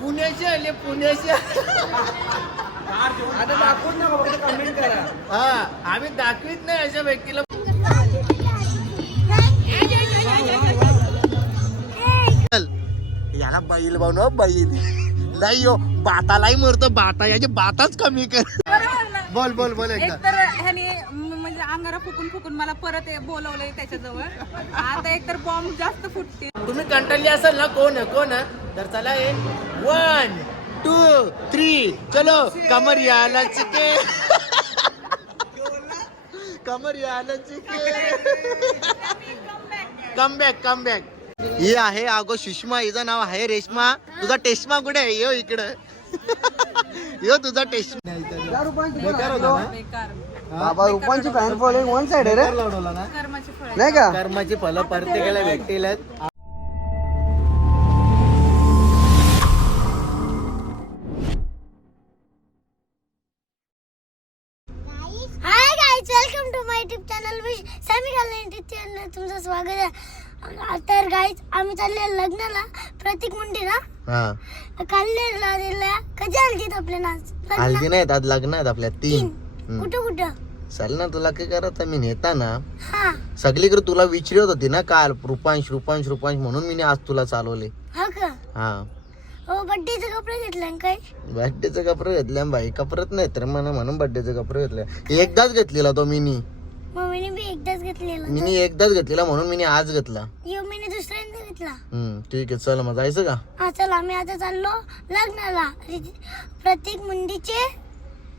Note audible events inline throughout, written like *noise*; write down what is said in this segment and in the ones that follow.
पुण्याचे आले पुण्याचे आता दाखवून नका फक्त कमेंट करा. हा आम्ही दाखवीत नाही अशा व्यक्तीला. चल याला बैल बनव बैल. नाही हो बातालाही मरतो बाता याची बाताच कमी कर. बोल बोल बोल एक एकदा तर ह्याने म- म्हणजे अंगारा फुकून फुकून मला परत हे बोलवलंय त्याच्याजवळ. आता एक तर बॉम्ब जास्त फुटते तुम्ही कंटाळली असाल ना कोण आहे कोण आहे? तर चला एक वन टू थ्री चलो कमर याला चिके कमर याला चिके कम बॅक कम बॅक ही आहे अगो सुषमा हिचं नाव आहे रेश्मा. तुझा टेस्मा कुठे आहे? यो इकडं. यो तुझा बाबा रुपांची फॅन फॉलोइंग वन साइड आहे रे. फळ. नाही का? कर्माची फलं प्रत्येकाला भेटतील गाईज आम्ही चालले लग्नाला प्रतीक मुंडेला. हा. दिल्या कधी हलगीत आपले नाच? हल्दी नाहीत आज लग्न आहेत आपल्या तीन. कुठं कुठं? चल ना तुला काय करत मी नेता ना. हा. सगळीकडे तुला विचारत होती ना काल रुपांश रुपांश रुपांश म्हणून मी आज तुला चालवले. हा का? हा. हो बड्डेचे कपडे घेतले ना काय बर्थडेचे कपडे घेतले बाई कपडत नाही तर म्हणा म्हणून बर्थडेचे कपडे घेतले. एकदाच घेतलेला तो मिनी. मम्मीने बी एकदाच घेतलेला. मिनी एकदाच घेतलेला म्हणून मी आज घेतला. यो मीने दुसऱ्यांदा घेतला. हम्म ठीक आहे चल मग जायचं का? हा चल आम्ही आता चाललो लग्नाला. प्रतीक मुंडीचे.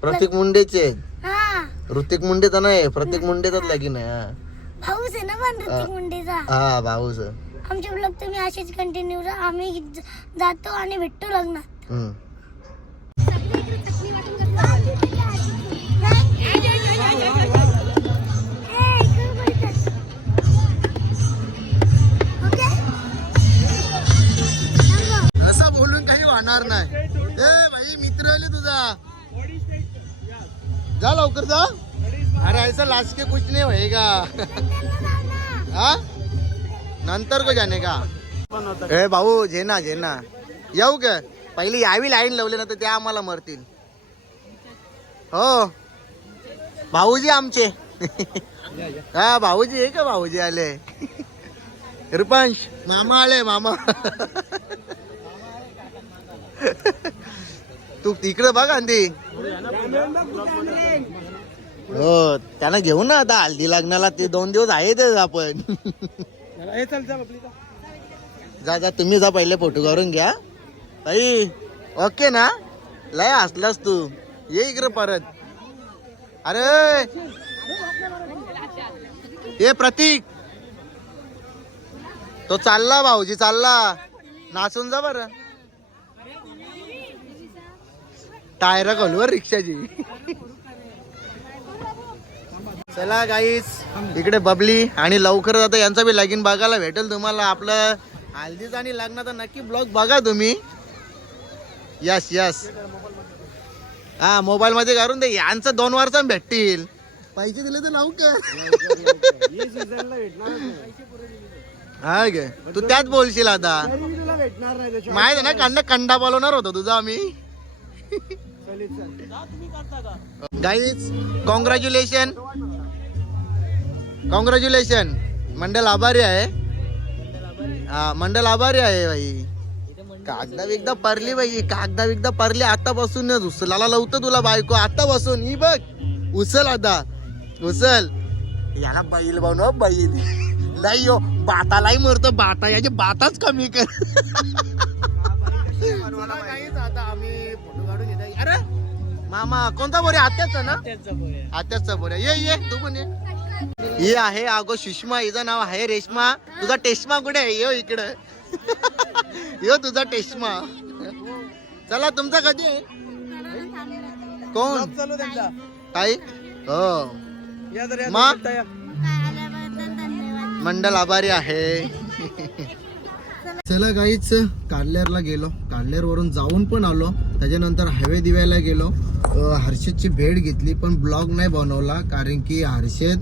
प्रतीक मुंडेचे. हा. ऋतिक मुंडे तर नाही प्रतीक मुंडेचाच लगीन आहे हा. भाऊच आहे ना पण प्रतीक मुंडेचा? हा भाऊच. आमचे ब्लॉग तुम्ही असेच कंटिन्यू आम्ही ज- जातो आणि भेटतो लग्नात. हम्म. राहणार नाही. ए भाई मित्र आले तुझा. जा लवकर जा. अरे ऐसा लास्ट के कुछ नहीं होएगा हा? नंतर को जाने का? ए भाऊ झेना झेना येऊ का? पहिली यावी लाईन लावली ना तर त्या आम्हाला मरतील. हो. भाऊजी आमचे. हा भाऊजी आहे का भाऊजी आले? रुपांश. मामा आले मामा. *laughs* तू तिकडे बघ अंदी हो त्यांना घेऊ ना आता हल्दी लग्नाला ते दोन दिवस आहेतच आपण. *laughs* जा जा तुम्ही जा पहिले फोटो काढून घ्या. ताई ओके ना? लय हसलास तू. ये इकडे परत. अरे हे प्रतीक. तो चालला भाऊजी चालला. नाचून जा बरं. टायर खोलवर हो रिक्षाची. चला गाईस इकडे बबली आणि लवकरच आता यांचा बी लगीन बघायला भेटेल तुम्हाला. आपलं हल्दीच आणि लग्नाचा नक्की ब्लॉग बघा तुम्ही. यस यस हा मोबाईल मध्ये घालून दे. यांचं दोन वर्ष भेटतील. पैसे दिले तर लावू का? हाय गे. तू त्याच बोलशील आता. नाही माहीत आहे ना कंडा कंडा बोलवणार होतो तुझा आम्ही गाईज कॉंग्रॅच्युलेशन कॉंग्रॅच्युलेशन मंडल आभारी आहे. हा मंडल आभारी आहे भाई. कागदा विकदा परली बाई कागदा विकदा परली. आतापासूनच उचलाला लावतो तुला बायको. आता बसून ही बघ. उचल आता. उचल. याला बैल बनव बैल. नाही हो बातालाही मरतो बाता याची बाताच कमी कर. आता आम्ही फोटो काढून घेत अरे मामा कोणता बोरे? आत्याचा ना? आत्याचा बोरे. ये ये तू पण ये. ही आहे अगो सुषमा हिचं नाव आहे रेश्मा. तुझा टेस्मा कुठे आहे? यो इकडं. यो तुझा टेस्मा चला तुमचा कधी आहे? कोण? चालू त्यांचा. काय हो. या या या. मंडल आभारी आहे. *laughs* चला काहीच कार्ल्यारला गेलो. कार्ल्यार वरून जाऊन पण आलो. त्याच्यानंतर हवे दिव्याला गेलो. हर्षदची भेट घेतली पण ब्लॉग नाही बनवला कारण की हर्षद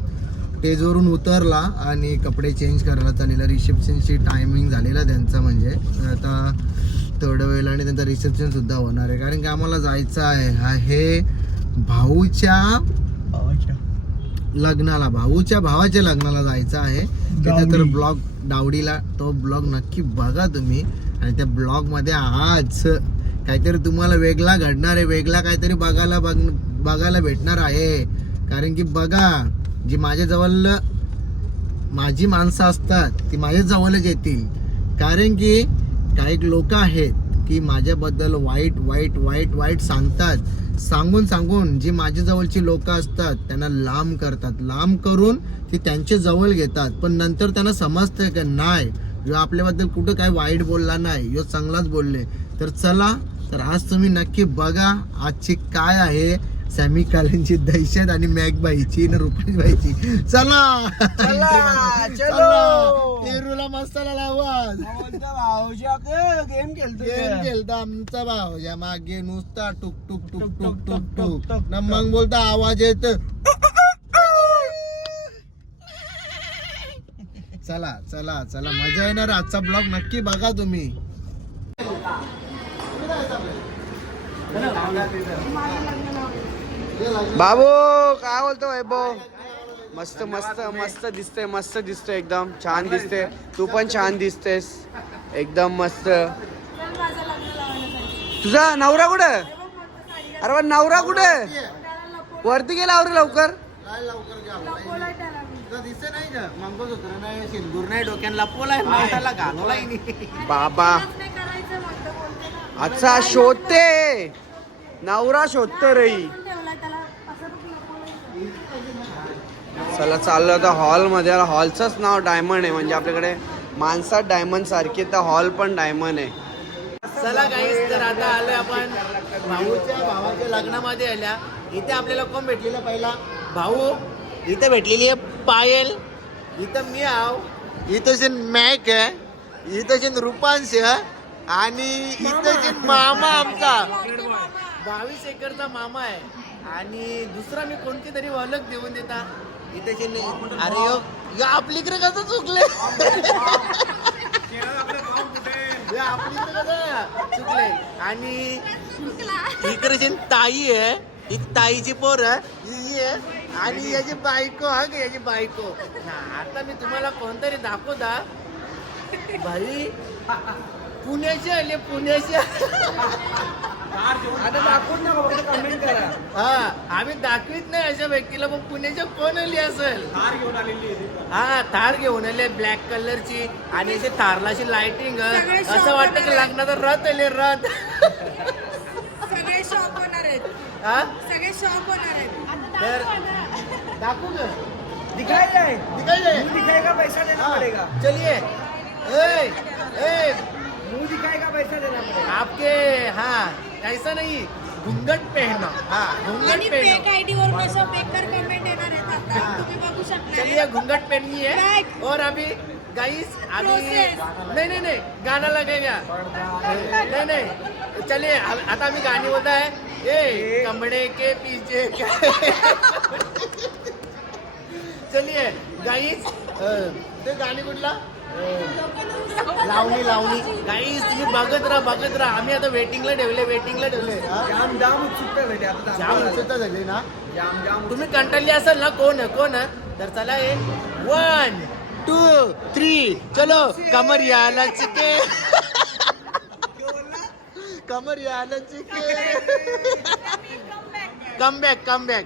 स्टेजवरून उतरला आणि कपडे चेंज करायला चाललेला. रिसेप्शनची टायमिंग झालेला त्यांचा म्हणजे. आता थोड्या वेळेला आणि त्यांचं रिसेप्शन सुद्धा होणार आहे. कारण की आम्हाला जायचं आहे. हा हे भाऊच्या. लग्नाला भाऊच्या भावाच्या लग्नाला जायचं आहे. तिथे तर ब्लॉग डावडीला तो ब्लॉग नक्की बघा तुम्ही. आणि त्या ब्लॉगमध्ये आज काहीतरी तुम्हाला वेगळा घडणार आहे. वेगळा काहीतरी बघायला बघ बघायला भेटणार आहे. कारण की बघा जी माझ्या जवळ माझी माणसं असतात ती माझ्या जवळच येतील. कारण की काही लोक आहेत की माझ्याबद्दल वाईट वाईट वाईट वाईट सांगतात. सांगून सांगून जी माझ्या जवळची लोक असतात त्यांना लांब करतात. लांब करून ती त्यांच्या जवळ घेतात. पण नंतर त्यांना समजतंय का नाही जो आपल्याबद्दल कुठं काय वाईट बोलला नाही यो चांगलाच बोलले. तर चला तर आज तुम्ही नक्की बघा आजची काय आहे. सॅमी कालेंची दहशत आणि मॅकबाईची आणि रुपालीबाईची चला! चला, चलो. पेरूला मसाला लावा गेम गेम खेळतो खेळता आमचा भाऊ या मागे नुसता टुक टुक टुक टुक टुक टुक, टुक टुक, न मग बोलता आवाज येत. चला चला चला. मजा येणार आजचा ब्लॉग नक्की बघा तुम्ही. बाबू काय बोलतो वैभव? मस्त मस्त मस्त दिसते मस्त दिसतंय एकदम. छान दिसते तू पण छान दिसतेस. एकदम मस्त. तुझा नवरा कुठे? अरे नवरा कुठे? वरती गेला अरे लवकर. बाबा. अच्छा शोधते. नवरा शोधतो रही चला चाललो आता हॉलमध्ये. हॉलचंच नाव डायमंड आहे. म्हणजे आपल्याकडे माणसात डायमंड सारखे तर हॉल पण डायमंड आहे. चला काहीच तर आता आलो आपण भाऊच्या भावाच्या लग्नामध्ये आल्या. इथे आपल्याला कोण भेटलेला पहिला? भाऊ. इथे भेटलेली आहे पायल. इथं मी आव इथं मॅक आहे. इथं रुपांश आणि इथं मामा आमचा. बावीस एकरचा मामा आहे. आणि दुसरा मी कोणती तरी ओळख देऊन देता. इथे अरे यो यो आपलीकडे कसं चुकले? कसं चुकले? आणि इकडे ताई आहे. ही ताईची पोर आहे ही आहे. आणि याची बायको हा का याची बायको. हा, आता मी तुम्हाला कोणतरी दाखवता. भाई पुण्याचे आले पुण्याचे आता दाखवून ना फक्त कमेंट करा. हा आम्ही दाखवीत नाही अशा व्यक्तीला पण पुण्याच्या कोण आली असेल? हा थार घेऊन आले ब्लॅक कलरची आणि अशी थारला अशी लाइटिंग सगळे असं वाटतं की लग्नाचा रथ आले रथ. सगळे शॉप होणार आहेत. हा? सगळे शॉप होणार आहेत. तर दाखवू ग दिखाई जाए दिखाई दे. मुंह दिखाएगा पैसा देना पड़ेगा. चलिए ए, ए, मुँह दिखाएगा पैसा देना पड़ेगा। आपके हाँ ऐसा नहीं घूंघट पहनना। हाँ घूंघट आणि फेक आयडी वर कसं बेकार कमेंट येणार आहेत आता तुम्ही बघू शकता चलिए घूंघट पहनी है और अभी गाइस अभी नहीं नहीं नहीं गाना लगेगा। नहीं नहीं चलिए अब- आता आम्ही गाणी बोलत आहे ए कमड़े के पीछे क्या? *laughs* चलिए गाईस ते गाणी कुठला लावणी लावणी. गाईस तुम्ही बघत राहा बघत राहा. आम्ही आता वेटिंगला ठेवले वेटिंगला ठेवले? जाम जाम उत्सुकता भेटे आता जाम. उत्सुकता झाली ना? जाम जाम तुम्ही कंटाळली असाल ना? कोण आहे? कोण आहे? तर चला हे. वन टू थ्री चलो कमर याला चिके कमर याला चिके come back come back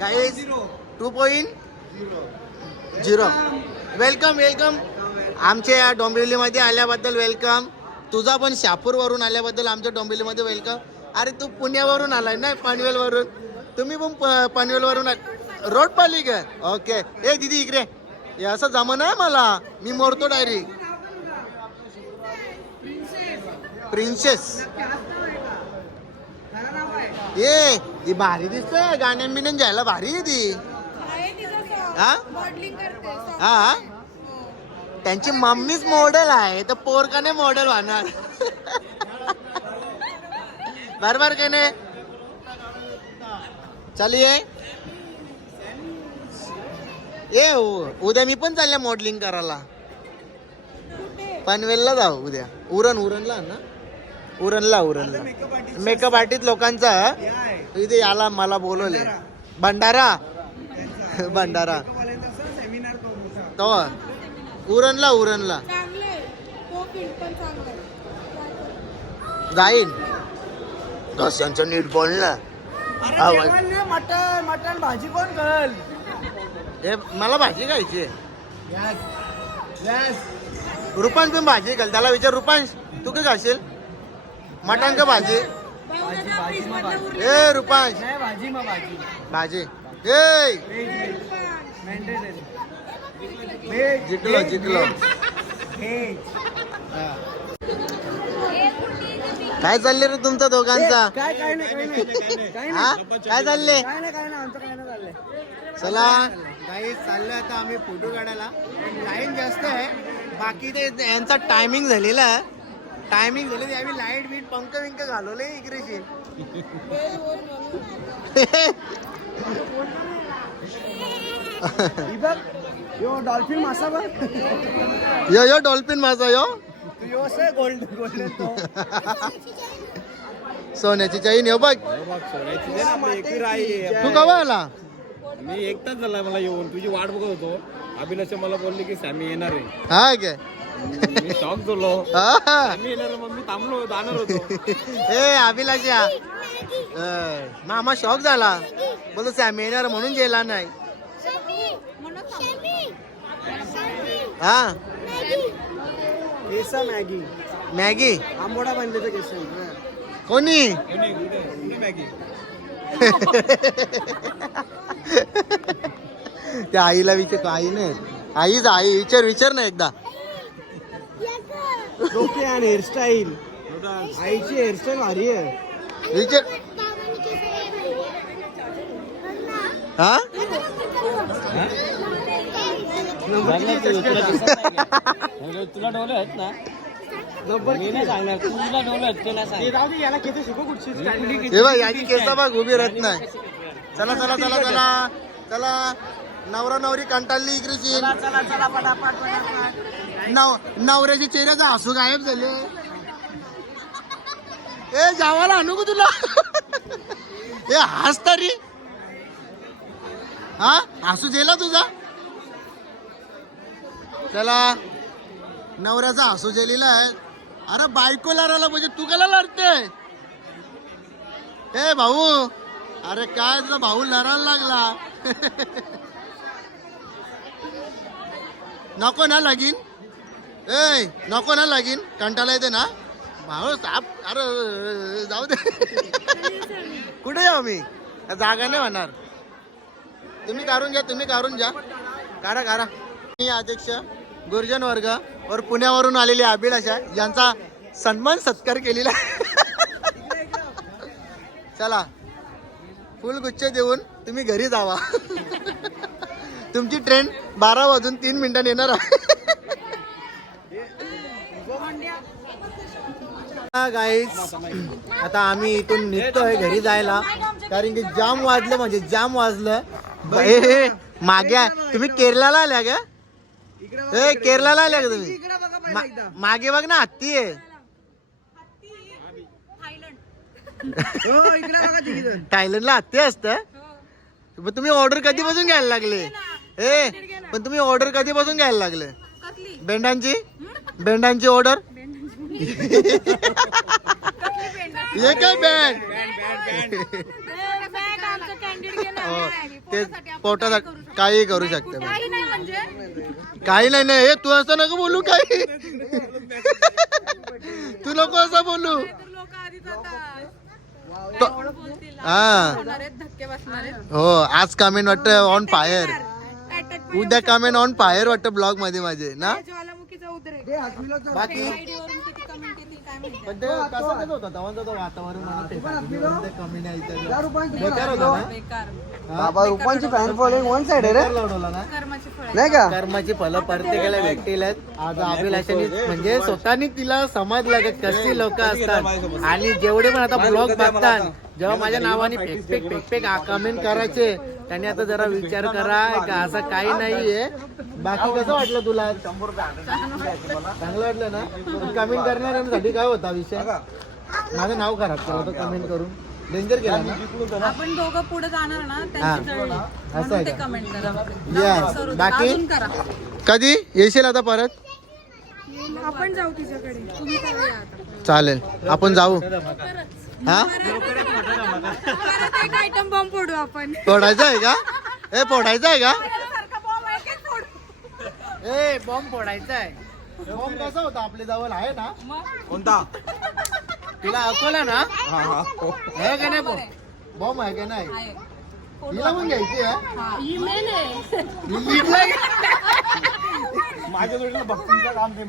guys two point zero welcome welcome आमच्या या डोंबिवलीमध्ये आल्याबद्दल वेलकम तुझा पण शापूरवरून आल्याबद्दल आमच्या डोंबिवलीमध्ये वेलकम अरे तू पुण्यावरून आलाय नाही पनवेलवरून? तुम्ही पण प- पनवेलवरून रोड पालिका ओके ए दिदी इकडे. हे असं जमा नाही मला. मी मोडतो डायरेक्ट प्रिन्सेस ए ही भारी दिसतंय. गाण्यान बिण्यान जायला भारी आहे ती. हा? मॉडेलिंग करते song. हा हो. त्यांची मम्मीच मॉडेल आहे तर पोरकाने मॉडेल होणार बरोबर का नाही? चालिये ए उ- उद्या मी पण चालले मॉडेलिंग करायला. पनवेलला जाऊ उद्या. उरण उरणला ना? उरणला उरणला. मेकअप आर्टिस्ट लोकांचा इथे याला मला बोलवले. भंडारा. *laughs* भंडारा. तो उरणला उरणला. जाईन. घशांचं नीट बोल ना. आवाज मटन मटन भाजी कोण कळ हे मला भाजी खायची रुपांश पण भाजी घाल त्याला विचार रुपांश तू काय खाशील? मटण का भाजी? ए रुपांश. भाजी. भाजी. जिंकलो जिंकलो. काय चालले रे तुमचा दोघांचा? काय काय नाही काय नाही. काय हा काय चालले काय नाही काय नाही. आमचं काय नाही चाललंय. चला. काही चाललं आता आम्ही फोटो काढायला. लाईन जास्त आहे. बाकी ते यांचा टायमिंग झालेला आहे. टायमिंग झाले आम्ही लाइट बीट पंख विंक घालवले बघ *laughs* यो डॉल्फिन मासा बघ यो यो डॉल्फिन माझा यो। तू यो असं गोल्ड गोल्डन तो। सोन्याची चैन यो बघ तू कवा आला? मी एकटाच झाला मला येऊन तुझी वाट बघत होतो. अभिलाषा मला बोलली की सॅमी येणार आहे. हा काय मी शॉक झालो. हा. सॅमी येणार आहे, मग मी थांबलो जाणार होतो. ए अभिलाषा. अं, मामा शॉक झाला. बोलतो सॅमी येणार म्हणून गेला नाही. हा? केसा मॅगी. मॅगी? आंबोडा बांधले तर केस कोणी? त्या आईला विचार आई नाही. आईच आई विचार विचार ना एकदा. डोके आणि हेअरस्टाईल आईची हेअरस्टाईल भारी आहे. विचार. हा? तुला डोले आहेत ना? मी नाही सांगणार. तुला डोले आहेत याची केसा बघ उभी राहत नाही. चला चला चला चला. चला. नवरा नवरी कंटाळली पटापट नव नवऱ्याचे चेहऱ्याचा हसू गायब झाले. ए जावाला आणू का तुला? ए हस तरी. हा? हसू जेला तुझा. चला नवऱ्याचा हसू जेलेला आहे. अरे बायको लढायला म्हणजे तू कला लढते? हे भाऊ अरे काय तुझा भाऊ लढायला लागला? *laughs* नको ना लागीन. ए नको ना लागीन. कंटाळा येते ना? भाऊ साप. अरे जाऊ दे. *laughs* कुठे जाऊ मी? जागा नाही होणार. तुम्ही काढून घ्या तुम्ही काढून घ्या. काढा काढा. मी अध्यक्ष गुरुजन वर्ग वर पुण्यावरून आलेले अभिलाषा यांचा सन्मान सत्कार केलेला चला फुल गुच्छ देऊन तुम्ही घरी जावा. तुमची ट्रेन बारा वाजून तीन मिनिटांनी येणार आहे. गाईज आता आम्ही इथून निघतोय घरी जायला. कारण की जाम म्हणजे वाजलं म्हणजे जाम वाजलं. मागे तुम्ही केरलाला आल्या का? ए केरलाला आल्या का तुम्ही? मा- मागे बघ ना हत्ती आहे. हो इकडे बघा तिघीजण थायलंडला हत्ती असतं? मग तुम्ही ऑर्डर कधीपासून घ्यायला लागले? ए पण तुम्ही ऑर्डर कधीपासून घ्यायला लागले? बेंडांची बेंडांची ऑर्डर हे काय बँड हो, ते पोटासाठी काही करू शकते बा. काही नाही म्हणजे. काही नाही नाही हे तू असं नको बोलू काही. तू नको असं बोलू. लोक आधीच आता तो- बोलतील? हा. होणार आहेत धक्के बसणार आहेत. हो आज कमेंट वाटतं ऑन फायर अटॅक उद्या कमेंट ऑन फायर वाटतं ब्लॉगमध्ये माझे ना? ज्वालामुखीचा उद्रेक. बाकी आयडीवरून किती पण ते कसं कसं होतं? तेव्हा तो वातावरण म्हणून ते टाकलं, ते कमी नाही तर दहा रुपयांची बेकार. होता ना? बेकार. बाबा रुपांची फॅन फॉलोइंग वन साइड आहे रे. बेकार ना? कर्माची फळ. नाही का? कर्माची फलं प्रत्येकाला भेटतील आहेत. आज अभिलाषाने म्हणजे स्वतःनी तिला समजलं की कशी लोक असतात? आणि जेवढे पण आता ब्लॉग बघतात जेव्हा माझ्या नावाने फेक फेक फेक कमेंट करायचे. त्यांनी आता जरा विचार करा. का असं काही नाहीये बाकी कसं वाटलं तुला? चांगलं वाटलं ना? कमेंट करणाऱ्यांसाठी काय होता विषय? माझं नाव खराब केलं होतं कमेंट करून. डेंजर केला ना? आपण दोघं पुढे जाणार ना हा. असं आहे? कमेंट करा. बाकी? करा. कधी? येशील आता परत? आपण जाऊ तिच्याकडे. तुम्ही करूया आता. चालेल. आपण जाऊ. हा? आयटम बॉम्ब फोडू आपण. फोडायचं आहे का? ए फोडायचं आहे का? ए बॉम्ब फोडायचा आहे. बॉम्ब कसा होता? आपल्या जवळ आहे ना? कोणता? तिला अकोला ना? हा हा. आहे का नाही बॉम्ब बॉम्ब आहे का नाही. हिला पण घ्यायची आहे? हा. ही *laughs* माझ्या जोडीला भक्तीचं काम ते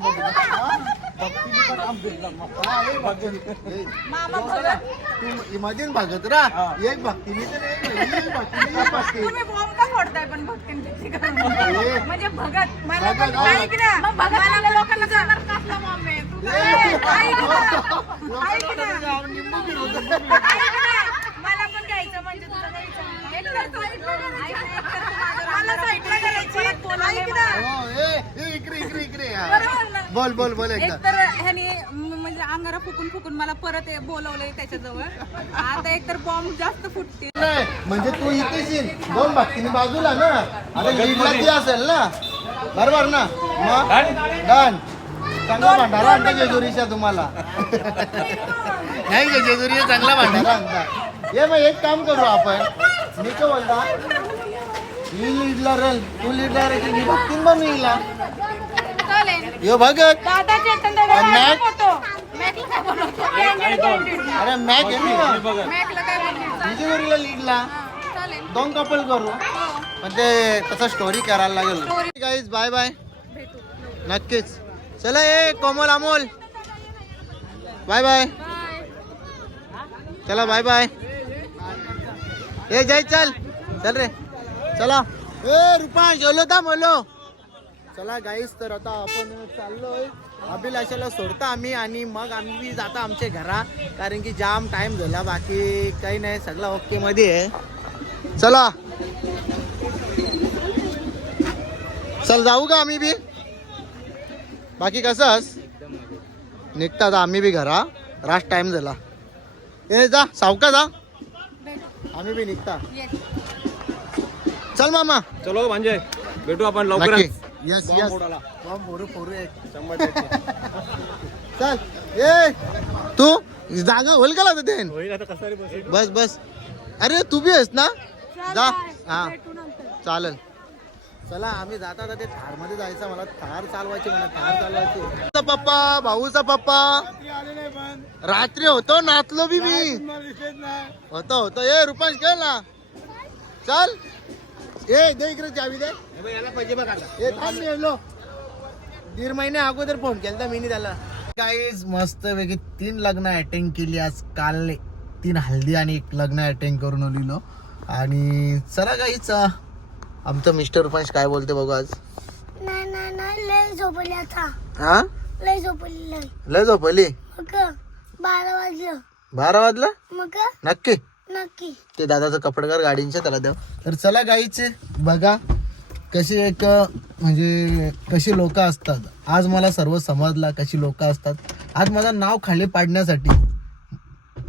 मधीन भगत रा एक भक्तीने तर एक एक भक्तीने एक भक्ती तुम्ही बॉम्ब का फोडताय पण भक्तीन भक्ती करून? ए, म्हणजे भगत मला पण. ऐक ना मग भगत मला लोकांना जाणार कसला बॉम्ब आहे तू काय- *laughs* ऐक ना. ऐक ना. ऐक ना. मला पण घ्यायचं म्हणजे. ऐक ना, इकडे इकडे इकडे हा. बोल बोल बोल एक एकदा. तर ह्याने म्हणजे अंगारा फुकून फुकून मला परत बोलवलंय त्याच्याजवळ. आता एक तर बॉम्ब जास्त फुटतील. नाही म्हणजे तू इथेच येईल. दोन भक्तीने बाजूला ना. आता लीडला ती असेल ना. बरोबर ना? मग? डन चांगला भांडारा आणता जेजुरीच्या तुम्हाला. नाही का जेजुरीचा चांगला भांडारा. आणता *laughs* ये मग एक काम करू आपण. मी काय बोलता? यो भगत. मॅक? अरे मॅक आहे ना. लीडला दोन कपल करू. पण ते तसं स्टोरी करायला लागेल. गाईज बाय बाय नक्कीच. चला ए कोमल अमोल. बाय बाय चला बाय बाय ए जय चल. चल रे. चला. ए रुपांश ओलो था मोलो चला गाईस तर आता आपण चाललोय. अभिलाषाला सोडता आम्ही आणि मग आम्ही जाता आमच्या घरा. कारण की जाम टाइम झाला बाकी काही नाही सगळं ओके मध्ये आहे. चला. चल जाऊ का आम्ही बी? बाकी कसंच निघता आता आम्ही बी घरा. रास टाइम झाला. ए जा सावका जा. आम्ही बी निघता. चल मामा. चलो म्हणजे भेटू आपण नक्की. यस यस टक्के. *laughs* चल. ए तू जागा होईल का लागत ते बस. बस अरे तू बी आहेस ना? जा. हा. चालेल. चला आम्ही जाता आता ते थारमध्ये जायचं मला. थार चालवायची मला थार चालवायची. भाऊचा पप्पा भाऊचा पप्पा. रात्री होतो नाचलो बी मी. होतो होतो. ए रुपांश खेळ ना. चल. ए दे इकडे चावी दे. याला पाहिजे बघा ए थांब मी येलो. दीड महिने अगोदर फोन केला मी त्याला. काहीच मस्त वेगळी तीन लग्न अटेंड केली आज. काल तीन हल्दी आणि एक लग्न अटेंड करून आलेलो. आणि चला काहीच आमचं मिस्टर रुपांश काय बोलते बघू आज? नाही नाही नाही लय झोपली आता. हा? लय झोपली बारा वाजलं. बारा वाजला? मग? नक्की. नक्की. ते दादाचं कपडकार गाडींच्या त्याला देव. तर चला गाईचे बघा कशी एक म्हणजे कशी लोक असतात. आज मला सर्व समजला कशी लोक असतात. आज माझं नाव खाली पाडण्यासाठी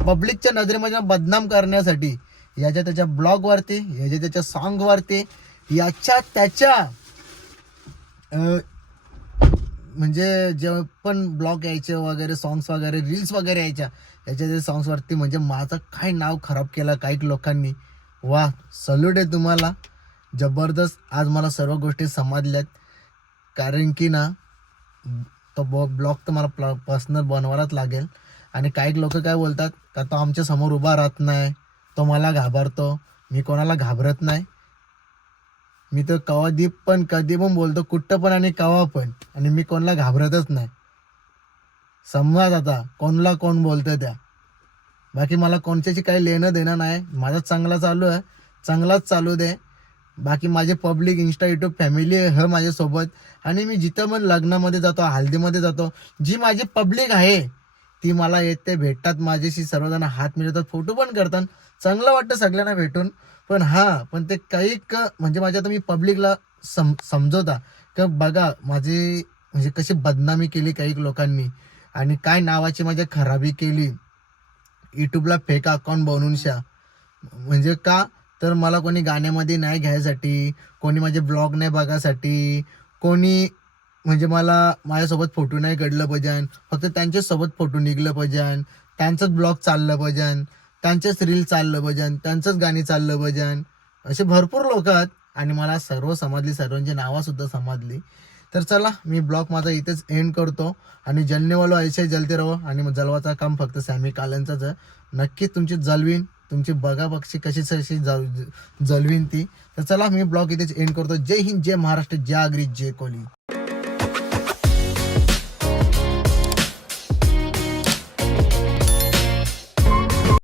पब्लिकच्या नजरेमध्ये बदनाम करण्यासाठी याच्या त्याच्या ब्लॉगवरती याच्या त्याच्या सॉन्गवरती याच्या त्याच्या म्हणजे जे पण ब्लॉग यायचे वगैरे सॉंग्स वगैरे रील्स वगैरे यायच्या याच्या त्या सॉंग्सवरती म्हणजे माझं काय नाव खराब केलं काही लोकांनी. वा सल्यूट आहे तुम्हाला. जबरदस्त आज मला सर्व गोष्टी समजल्यात. कारण की ना तो ब्लॉग तर मला पर्सनल बनवायलाच लागेल. आणि काही लोक काय बोलतात का तो आमच्यासमोर उभा राहत नाही. तो मला घाबरतो. मी कोणाला घाबरत नाही. मी तर कधी पण कधी पण बोलतो कुठं पण आणि कवा पण. आणि मी कोणाला घाबरतच नाही. समजा आता. कोणला कोण बोलतं त्या. बाकी मला कोणच्याशी काही लेणं देणं नाही. माझा चांगला चालू आहे. चांगलाच चालू दे. बाकी माझे पब्लिक इंस्टा युट्यूब फॅमिली आहे माझ्यासोबत. आणि मी जिथं पण लग्नामध्ये जातो हल्दीमध्ये जातो जी माझी पब्लिक आहे ती मला येते भेटतात माझ्याशी. सर्वजण हात मिळवतात फोटो पण करतात. चांगलं वाटतं सगळ्यांना भेटून. पण हां पण ते काही क म्हणजे माझ्या आता मी पब्लिकला सम समजवता. का बघा माझी म्हणजे कशी बदनामी केली काही लोकांनी. आणि काय नावाची माझ्या खराबी केली यूट्यूबला फेक अकाउंट बनवून शा. म्हणजे का? तर मला कोणी गाण्यामध्ये नाही घ्यायसाठी कोणी माझे ब्लॉग नाही बघायसाठी कोणी म्हणजे मला माझ्यासोबत फोटो नाही घडलं पाहिजे. फक्त त्यांच्यासोबत फोटो निघलं पाहिजे. त्यांचंच ब्लॉग चाललं पाहिजे. त्यांचंच रील चाललं पाहिजे. त्यांचंच गाणी चाललं पाहिजे. असे भरपूर लोक आहेत. आणि मला सर्व समजली सर्वांची नावं सुद्धा समजली. तर चला मी ब्लॉग माझा इथेच एंड करतो. आणि जलनेवालो ऐसे जलते रहो. आणि मग जलवाचा काम फक्त सॅमी कालनचाच आहे. नक्कीच तुमची जलवीन तुमची बघा पक्षी कशी कशी जल जलवीन ती. तर चला मी ब्लॉग इथेच एंड करतो. जय हिंद जय महाराष्ट्र जय आगरी जय कोली.